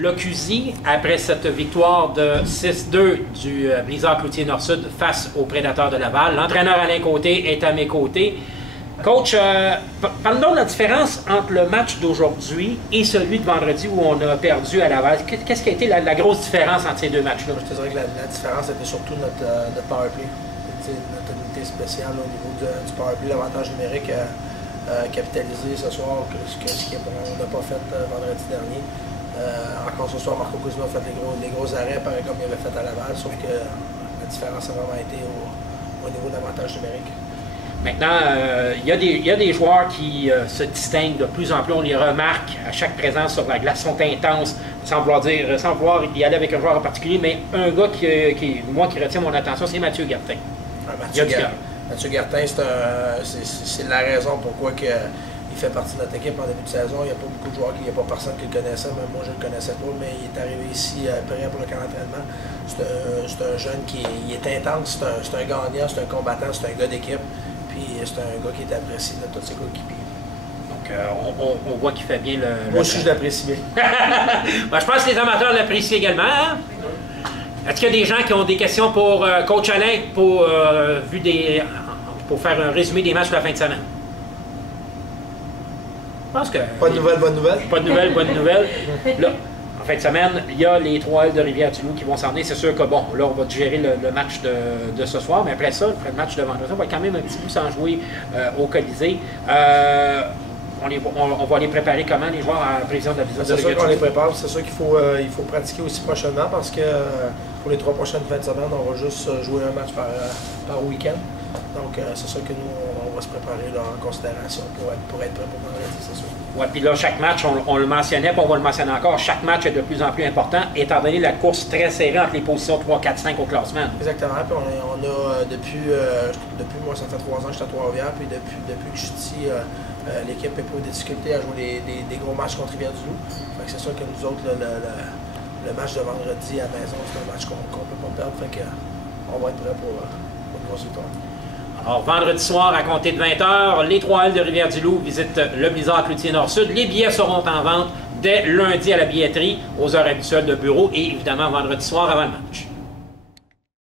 Locusy, après cette victoire de 6-2 du Blizzard Cloutier Nord-Sud face aux Prédateurs de Laval. L'entraîneur Alain Côté est à mes côtés. Coach, parle-nous de la différence entre le match d'aujourd'hui et celui de vendredi où on a perdu à Laval. Qu'est-ce qui a été la grosse différence entre ces deux matchs-là? Je te dirais que la différence était surtout notre powerplay. Notre unité spéciale au niveau du powerplay, l'avantage numérique capitalisé ce soir, ce qu'on n'a pas fait vendredi dernier. Encore ce soir, Marco Cousineau a fait les gros arrêts, pareil comme il avait fait à Laval, sauf que la différence a vraiment été au niveau de l'avantage numérique. Maintenant, il y a des joueurs qui se distinguent de plus en plus. On les remarque à chaque présence sur la glace, sont intenses, sans vouloir y aller avec un joueur en particulier, mais un gars qui retient mon attention, c'est Mathieu Gartin. Mathieu Gartin, c'est la raison pourquoi il fait partie de notre équipe en début de saison. Il n'y a pas beaucoup de joueurs, il n'y a pas personne qui le connaissait, même moi je ne le connaissais pas, mais il est arrivé ici prêt pour le camp d'entraînement. C'est un jeune qui est intense, c'est un gagnant, c'est un combattant, c'est un gars d'équipe. Puis c'est un gars qui est apprécié de tous ses coéquipiers. Donc on voit qu'il fait bien le... Moi aussi je l'apprécie bien. Ben, je pense que les amateurs l'apprécient également. Hein? Est-ce qu'il y a des gens qui ont des questions pour Coach Alain pour faire un résumé des matchs de la fin de semaine? Je pense que... Pas de nouvelles, bonne nouvelle. Pas de nouvelles, bonne nouvelle. Là, en fin de semaine, il y a les 3 L de Rivière-du-Loup qui vont s'en venir. C'est sûr que, bon, là, on va digérer le match de ce soir, mais après ça, après le match de vendredi, on va quand même un petit peu s'en jouer au Colisée. On va les préparer comment, les joueurs, en prévision de la visite de C'est sûr Rivière-du-Loup? qu'on les prépare. C'est sûr qu'il faut pratiquer aussi prochainement parce que pour les 3 prochaines fins de semaine, on va juste jouer un match par week-end. Donc, c'est sûr que nous, on va se préparer là, en considération pour être prêt pour vendredi, c'est sûr. Oui, puis là, chaque match, on le mentionnait, puis on va le mentionner encore, chaque match est de plus en plus important, étant donné la course très serrée entre les positions 3, 4, 5 au classement. Exactement, puis on a depuis moi, ça fait 3 ans que je suis à Trois-Rivières, puis depuis que je suis ici, l'équipe n'a pas eu de difficulté à jouer des gros matchs contre Rivière-du-Loup. C'est sûr que nous autres, le match de vendredi à la maison, c'est un match qu'on ne peut pas perdre, fait que on va être prêt pour une grosse victoire. Alors, vendredi soir, à compter de 20h, les 3 L de Rivière-du-Loup visitent le Blizzard Cloutier Nord-Sud. Les billets seront en vente dès lundi à la billetterie, aux heures habituelles de bureau et évidemment vendredi soir avant le match.